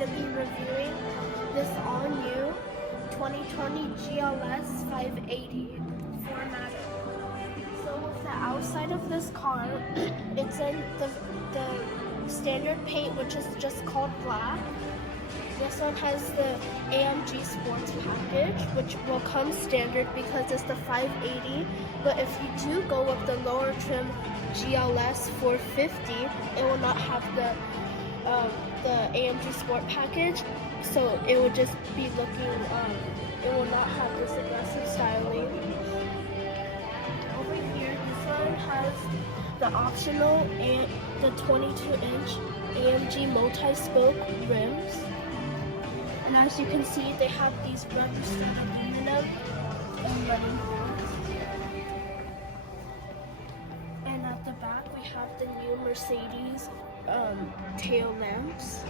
to be reviewing this all-new 2020 GLS 580 format. So with the outside of this car, it's in the standard paint, which is just called black. This one has the AMG Sports package, which will come standard because it's the 580. But if you do go with the lower trim GLS 450, it will not have the AMG Sport package. So it will just be looking, it will not have this aggressive styling. Over here, this one has the optional and the 22-inch AMG multi-spoke rims. And as you can see, they have these rubber-stud aluminum and running boards. And at the back, we have the new Mercedes tail lamps.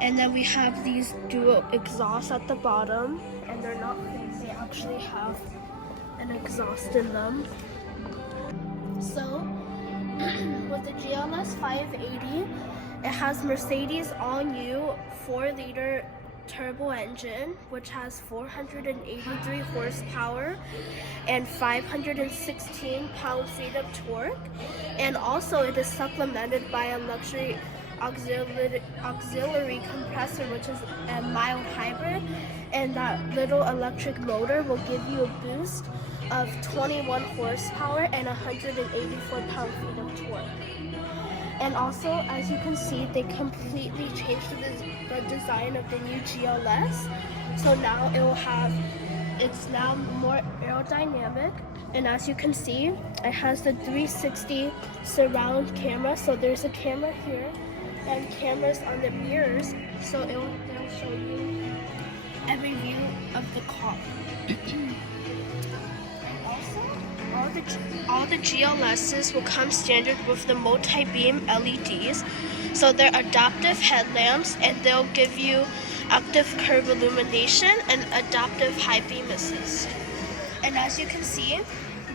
And then we have these dual exhausts at the bottom, and they're not fake, they actually have an exhaust in them. So, with the GLS 580, it has Mercedes all-new 4-liter turbo engine, which has 483 horsepower and 516 pound-feet of torque. And also it is supplemented by a luxury auxiliary compressor, which is a mild hybrid, and that little electric motor will give you a boost of 21 horsepower and 184 pound-feet of torque. And also, as you can see, they completely changed the design of the new GLS. So now it's now more aerodynamic. And as you can see, it has the 360 surround camera. So there's a camera here and cameras on the mirrors. So they'll show you every view of the car. All the GLSs will come standard with the multi-beam LEDs. So they're adaptive headlamps, and they'll give you active curve illumination and adaptive high beam assist. And as you can see,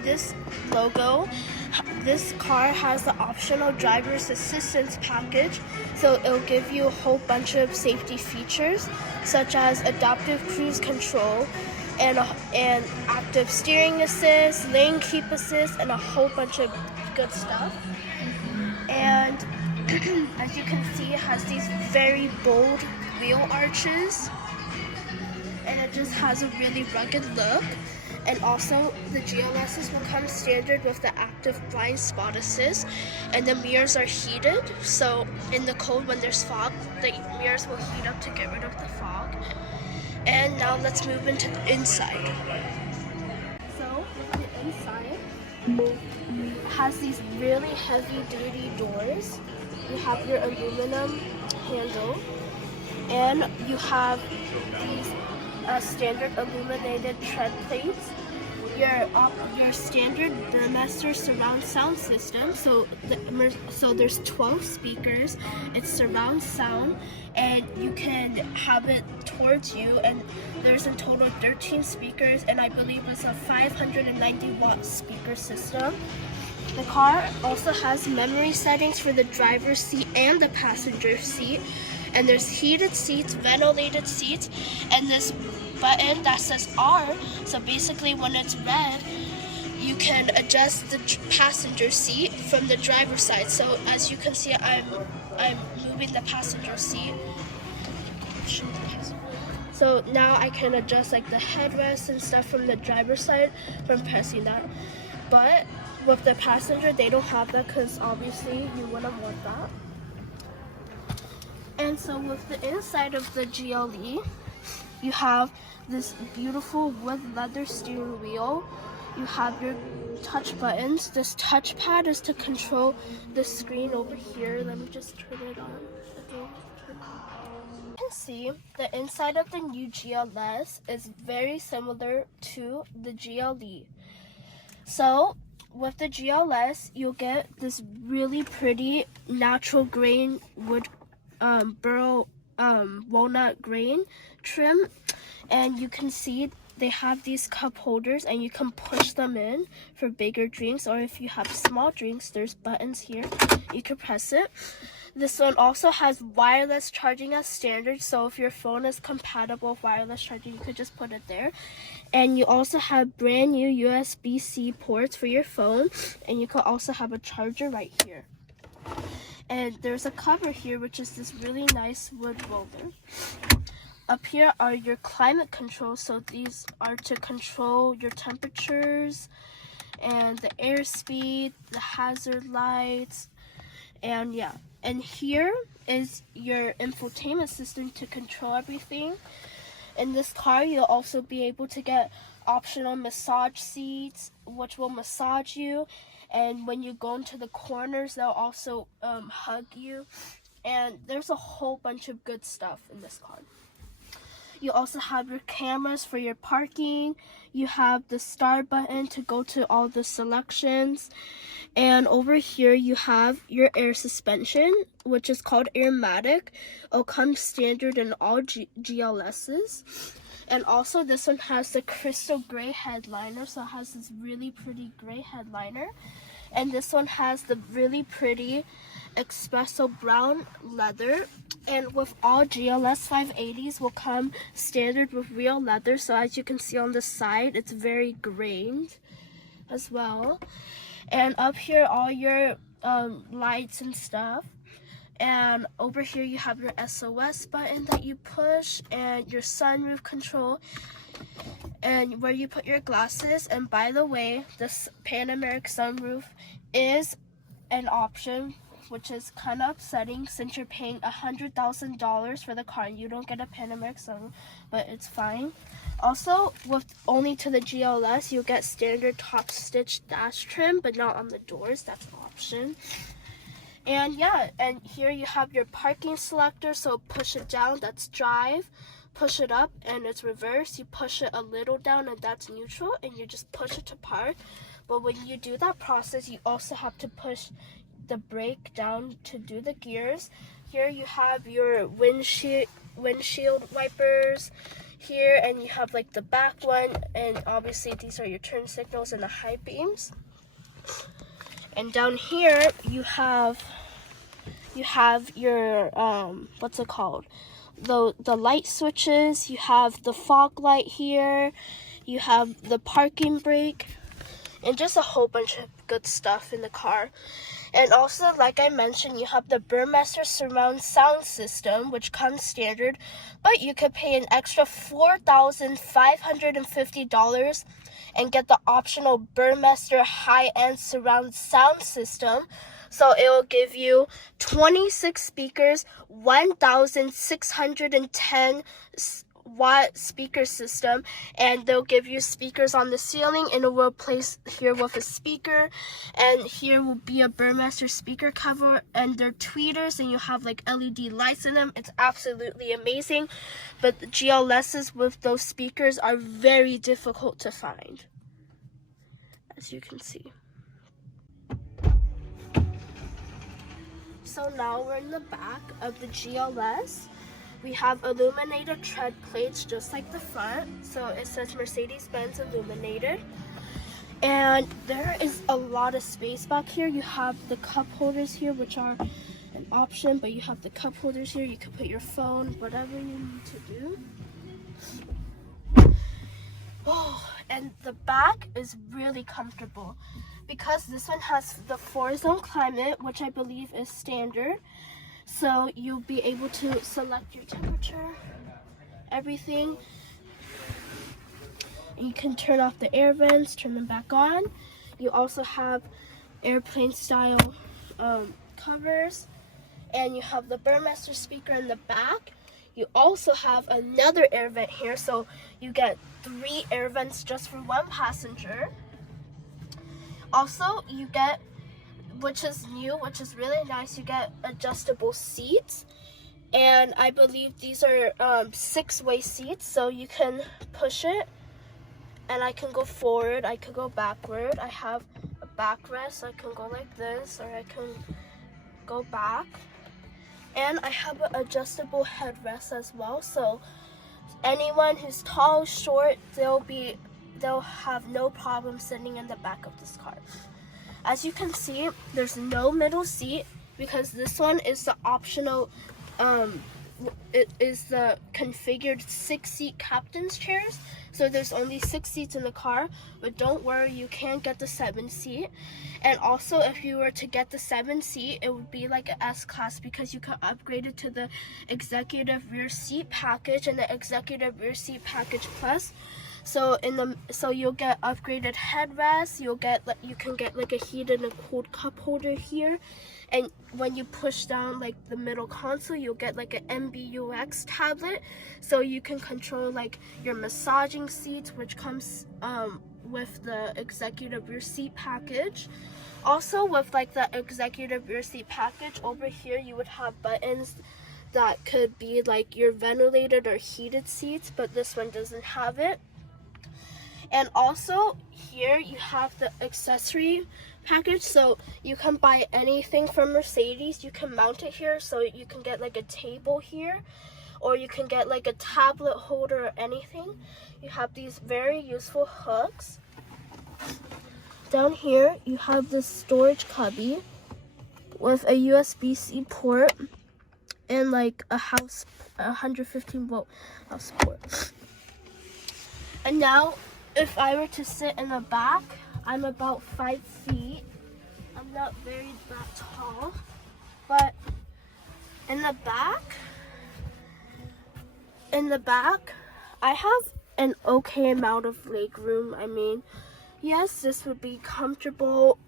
this logo, this car has the optional driver's assistance package. So it'll give you a whole bunch of safety features, such as adaptive cruise control, and active steering assist, lane keep assist, and a whole bunch of good stuff. And as you can see, it has these very bold wheel arches, and it just has a really rugged look. And also, the GLSs will come standard with the active blind spot assist, and the mirrors are heated. So in the cold, when there's fog, the mirrors will heat up to get rid of the fog. And now let's move into the inside. So with the inside, it has these really heavy-duty doors. You have your aluminum handle, and you have these standard illuminated tread plates. Your standard Burmester surround sound system. So there's 12 speakers. It's surround sound, and you can have it towards you. And there's in total 13 speakers, and I believe it's a 590-watt speaker system. The car also has memory settings for the driver's seat and the passenger seat. And there's heated seats, ventilated seats, and this button that says R. So basically, when it's red, you can adjust the passenger seat from the driver's side. So as you can see, I'm moving the passenger seat. So now I can adjust like the headrest and stuff from the driver's side from pressing that. But with the passenger, they don't have that because obviously you wouldn't want that. And so with the inside of the GLE, you have this beautiful wood leather steering wheel. You have your touch buttons. This touchpad is to control the screen over here. Let me just turn it on. You can see the inside of the new GLS is very similar to the GLE. So with the GLS, you'll get this really pretty natural grain wood burl walnut grain trim, and you can see they have these cup holders, and you can push them in for bigger drinks, or if you have small drinks, there's buttons here, you can press it. This one also has wireless charging as standard, so if your phone is compatible with wireless charging, you could just put it there. And you also have brand new USB-C ports for your phone, and you could also have a charger right here. And there's a cover here, which is this really nice wood roller. Up here are your climate controls, so these are to control your temperatures and the airspeed, the hazard lights, and yeah. And here is your infotainment system to control everything. In this car, you'll also be able to get optional massage seats, which will massage you. And when you go into the corners, they'll also hug you. And there's a whole bunch of good stuff in this car. You also have your cameras for your parking. You have the start button to go to all the selections. And over here you have your air suspension, which is called Airmatic. It'll come standard in all GLSs. And also this one has the crystal gray headliner, so it has this really pretty gray headliner. And this one has the really pretty espresso brown leather. And with all GLS 580s will come standard with real leather, so as you can see on the side, it's very grained as well. And up here, all your lights and stuff. And over here you have your SOS button that you push, and your sunroof control, and where you put your glasses. And by the way, this panoramic sunroof is an option, which is kind of upsetting since you're paying $100,000 for the car and you don't get a panoramic sunroof, but it's fine. Also, with only to the GLS, you'll get standard top stitch dash trim, but not on the doors. That's an option. And yeah, and here you have your parking selector, so push it down, that's drive. Push it up and it's reverse. You push it a little down and that's neutral, and you just push it to park. But when you do that process, you also have to push the brake down to do the gears. Here you have your windshield wipers here, and you have like the back one, and obviously these are your turn signals and the high beams. And down here you have your what's it called, the light switches. You have the fog light here, you have the parking brake, and just a whole bunch of good stuff in the car. And also, like I mentioned, you have the Burmester surround sound system, which comes standard, but you could pay an extra $4,550 and get the optional Burmester high-end surround sound system. So it will give you 26 speakers, 1,610 watt speaker system, and they'll give you speakers on the ceiling, and it will place here with a speaker, and here will be a Burmester speaker cover, and they're tweeters, and you have like LED lights in them. It's absolutely amazing, but the GLSs with those speakers are very difficult to find, as you can see. So now we're in the back of the GLS. We have illuminated tread plates just like the front. So it says Mercedes-Benz Illuminated. And there is a lot of space back here. You have the cup holders here, which are an option, but you have the cup holders here. You can put your phone, whatever you need to do. Oh, and the back is really comfortable because this one has the 4-zone climate, which I believe is standard. So you'll be able to select your temperature, everything. And you can turn off the air vents, turn them back on. You also have airplane style covers, and you have the Burmester speaker in the back. You also have another air vent here, so you get 3 air vents just for 1 passenger. Also, you get, which is new, which is really nice, you get adjustable seats, and I believe these are 6-way seats, so you can push it, and I can go forward, I can go backward. I have a backrest, so I can go like this, or I can go back, and I have an adjustable headrest as well, so anyone who's tall, short, they'll have no problem sitting in the back of this car. As you can see, there's no middle seat, because this one is the optional, it is the configured 6-seat captain's chairs. So there's only 6 seats in the car, but don't worry, you can get the 7-seat. And also, if you were to get the 7-seat, it would be like an S-Class because you can upgrade it to the executive rear seat package and the executive rear seat package plus. So you'll get upgraded headrests. You can get like a heated and cooled cup holder here, and when you push down like the middle console, you'll get like an MBUX tablet, so you can control like your massaging seats, which comes with the executive rear seat package. Also, with like the executive rear seat package, over here you would have buttons that could be like your ventilated or heated seats, but this one doesn't have it. And also here you have the accessory package, so you can buy anything from Mercedes, you can mount it here, so you can get like a table here, or you can get like a tablet holder or anything. You have these very useful hooks. Down here you have this storage cubby with a USB-C port and like a 115 volt house port. And now, if I were to sit in the back, I'm about 5 feet. I'm not very that tall, but in the back, I have an okay amount of leg room. I mean, yes, this would be comfortable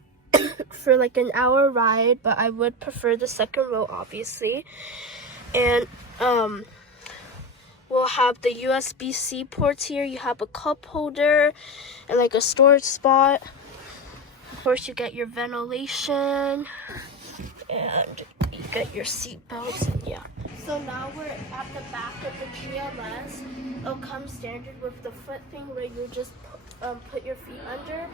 for like an hour ride, but I would prefer the second row, obviously. And we'll have the USB-C ports here. You have a cup holder and like a storage spot. Of course, you get your ventilation and you get your seat belts, and yeah. So now we're at the back of the GLS. It'll come standard with the foot thing where you just put your feet under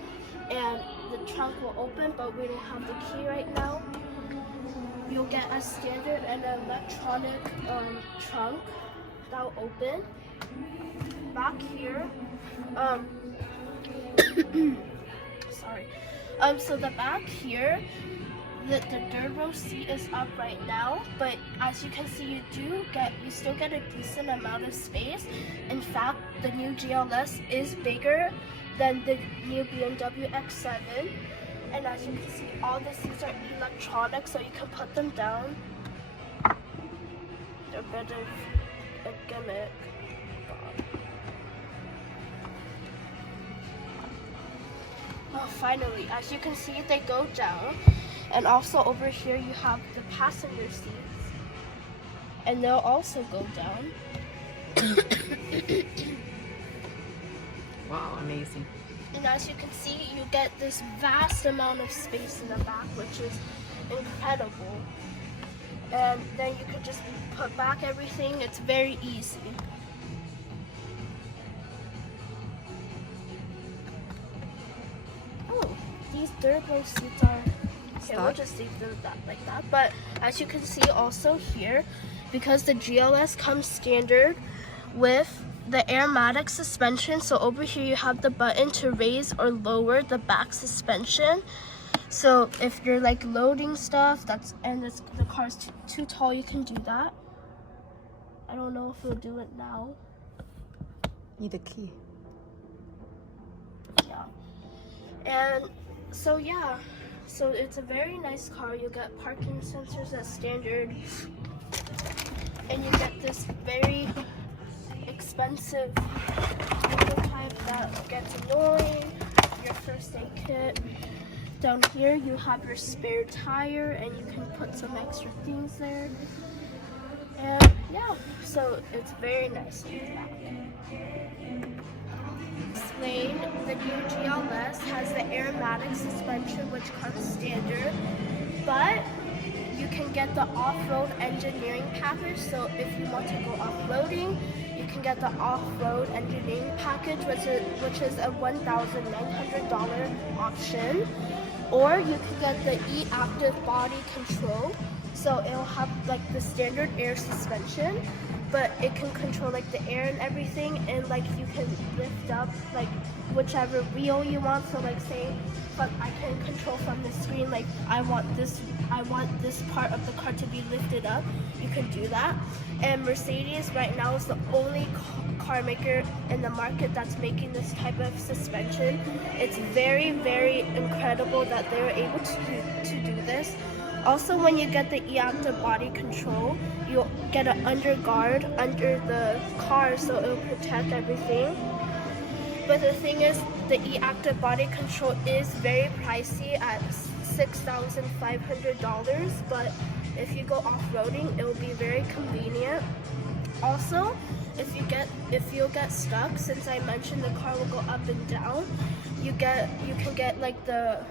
and the trunk will open, but we don't have the key right now. You'll get a standard and electronic trunk that'll open. Back here, sorry. So the back here, the third row seat is up right now, but as you can see, you still get a decent amount of space. In fact, the new GLS is bigger than the new BMW X7. And as you can see, all the seats are electronic, so you can put them down. They're a bit of a gimmick. Oh, finally, as you can see, they go down. And also over here, you have the passenger seats, and they'll also go down. Wow, amazing. And as you can see, you get this vast amount of space in the back, which is incredible. And then you can just put back everything. It's very easy. Oh, these third row seats are, okay, we'll just leave them like that. But as you can see also here, because the GLS comes standard with the airmatic suspension, so over here you have the button to raise or lower the back suspension. So if you're like loading stuff the car's too tall, you can do that. I don't know if we'll do it now. Need a key. Yeah. And so yeah, so it's a very nice car. You get parking sensors as standard, and you get this very expensive prototype that gets annoying. Your first aid kit. Down here you have your spare tire, and you can put some extra things there. And yeah, so it's very nice. Explain, the new GLS has the airmatic suspension, which comes standard, but you can get the off-road engineering package. So if you want to go off-roading, you can get the off-road engineering package, which is a $1,900 option. Or you can get the e-active body control. So it'll have like the standard air suspension, but it can control like the air and everything, and like you can lift up like whichever wheel you want. So like say, but I can control from the screen like I want this part of the car to be lifted up. You can do that. And Mercedes right now is the only car maker in the market that's making this type of suspension. It's very, very incredible that they were able to do this. Also, when you get the e-active body control, you'll get an underguard under the car, so it'll protect everything. But the thing is, the e-active body control is very pricey at $6,500, but if you go off-roading, it will be very convenient. Also, if you'll get stuck, since I mentioned the car will go up and down, you can get like the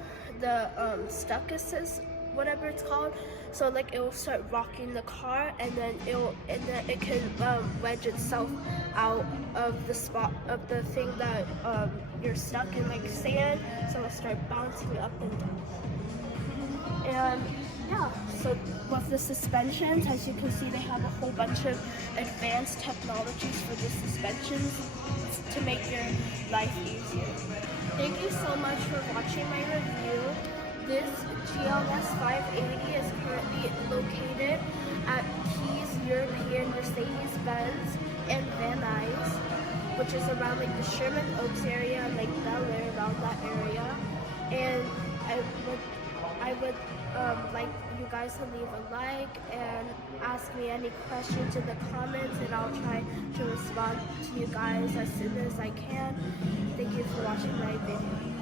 stuck assist, whatever it's called. So like it will start rocking the car, and then it can wedge itself out of the spot of the thing that you're stuck in, like sand. So it'll start bouncing up and down. And yeah, so with the suspensions, as you can see, they have a whole bunch of advanced technologies for the suspensions to make your life easier. Thank you so much for watching my review. This GLS 580 is currently located at Keys European Mercedes-Benz and Van Nuys, which is around like the Sherman Oaks area and like Bel Air, around that area. And I would like you guys to leave a like and ask me any questions in the comments, and I'll try to respond to you guys as soon as I can. Thank you for watching my video.